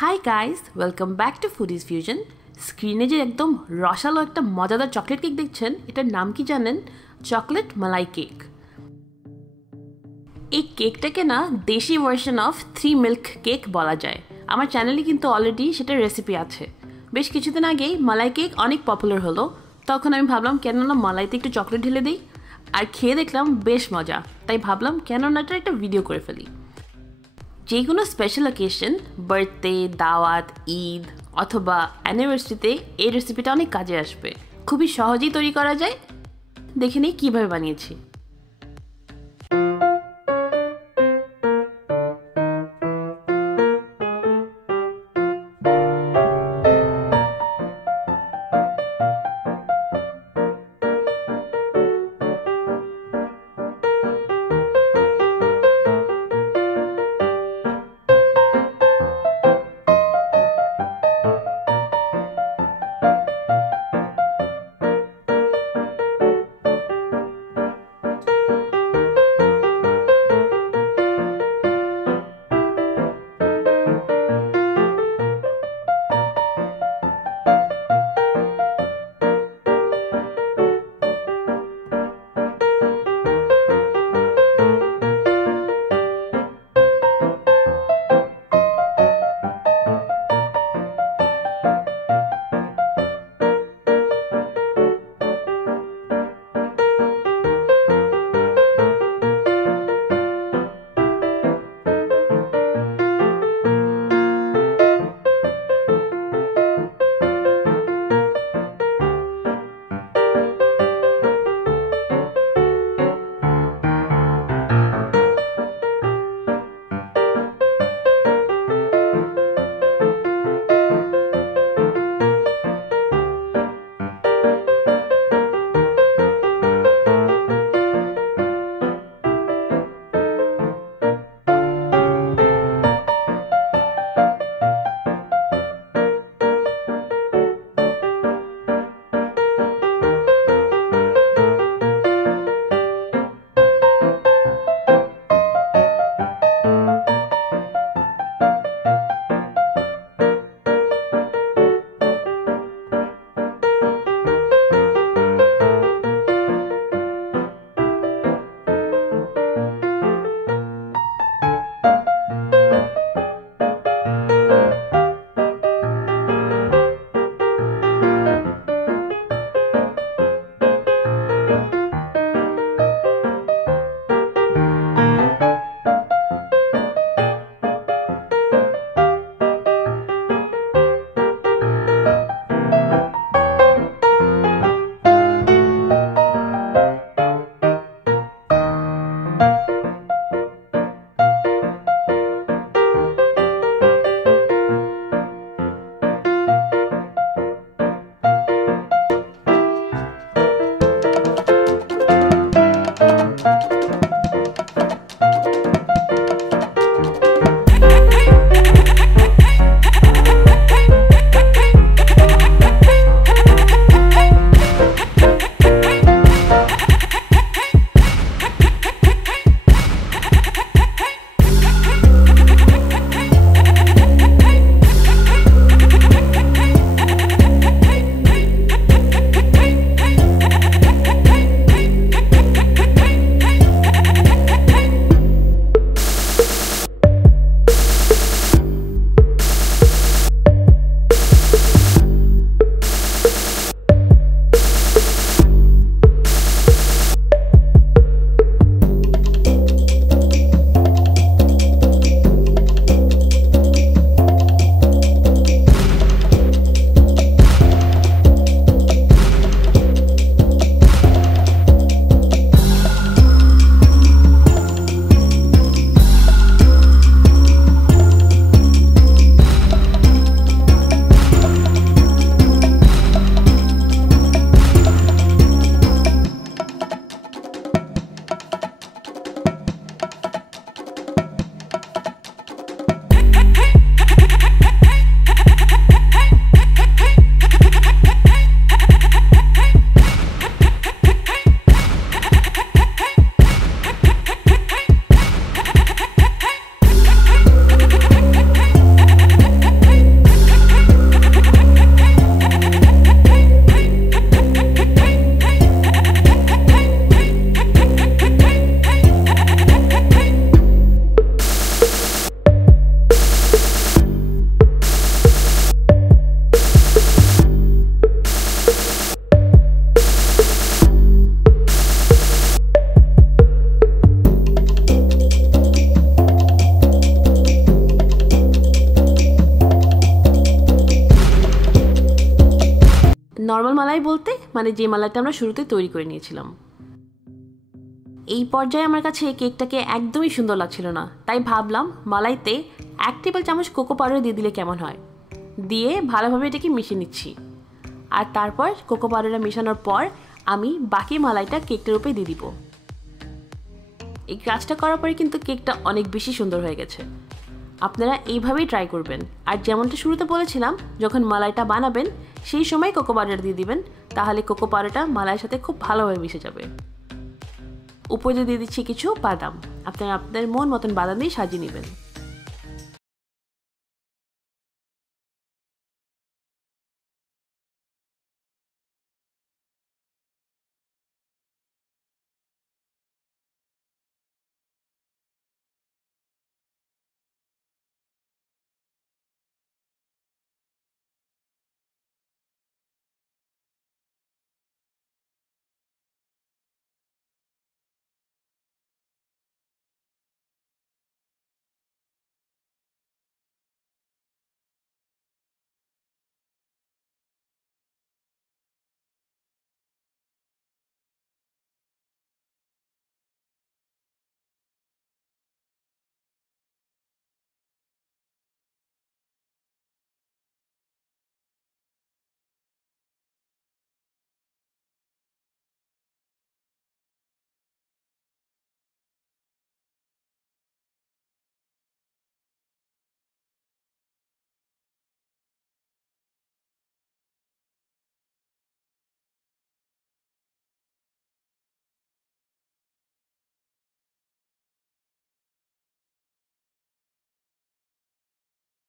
Hi guys, welcome back to foodies fusion. স্ক্রিনে যে একদম রসালো একটা মজাদার চকলেট কেক দেখছেন, এটার নাম কি জানেন? চকলেট মালাই কেক। এই কেকটাকে না দেশি ভার্সন অফ 3 মিল্ক কেক বলা যায়। আমার চ্যানেলে কিন্তু অলরেডি সেটার রেসিপি আছে। বেশ কিছুদিন আগেই মালাই কেক অনেক পপুলার হলো, তখন আমি ভাবলাম কেন না মালাইতে একটু চকলেট ঢেলে দিই, আর খেয়ে দেখলাম বেশ মজা। তাই ভাবলাম কেন না এটা একটা ভিডিও করে ফেলি। যে কোনো স্পেশাল অকেশন, বার্থডে, দাওয়াত, ঈদ অথবা অ্যানিভার্সারিতে এই রেসিপিটা অনেক কাজে আসবে। খুবই সহজেই তৈরি করা যায়। দেখে নিই কীভাবে বানিয়েছি। নর্মাল মালাই বলতে মানে যে মালাইটা আমরা শুরুতে তৈরি করে নিয়েছিলাম। এই পর্যায়ে আমার কাছে এই কেকটাকে একদমই সুন্দর লাগছিল না, তাই ভাবলাম মালাইতে 1 টেবিল চামচ কোকো পাউডার দিয়ে দিলে কেমন হয়। দিয়ে ভালোভাবে এটাকে মিশিয়ে নিচ্ছি। আর তারপর কোকো পাউডারটা মেশানোর পর আমি বাকি মালাইটা কেকটার উপরে দিয়ে দিব। এই কাজটা করার পরে কিন্তু কেকটা অনেক বেশি সুন্দর হয়ে গেছে। আপনারা এইভাবেই ট্রাই করবেন। আর যেমনটা শুরুতে বলেছিলাম, যখন মালাইটা বানাবেন সেই সময় কোকো পাউডার দিয়ে দিবেন, তাহলে কোকো পাউডারটা মালাইয়ের সাথে খুব ভালোভাবে মিশে যাবে। উপরে দিয়ে দিচ্ছি কিছু বাদাম, আপনারা আপনাদের মন মতন বাদাম দিয়ে সাজিয়ে নেবেন।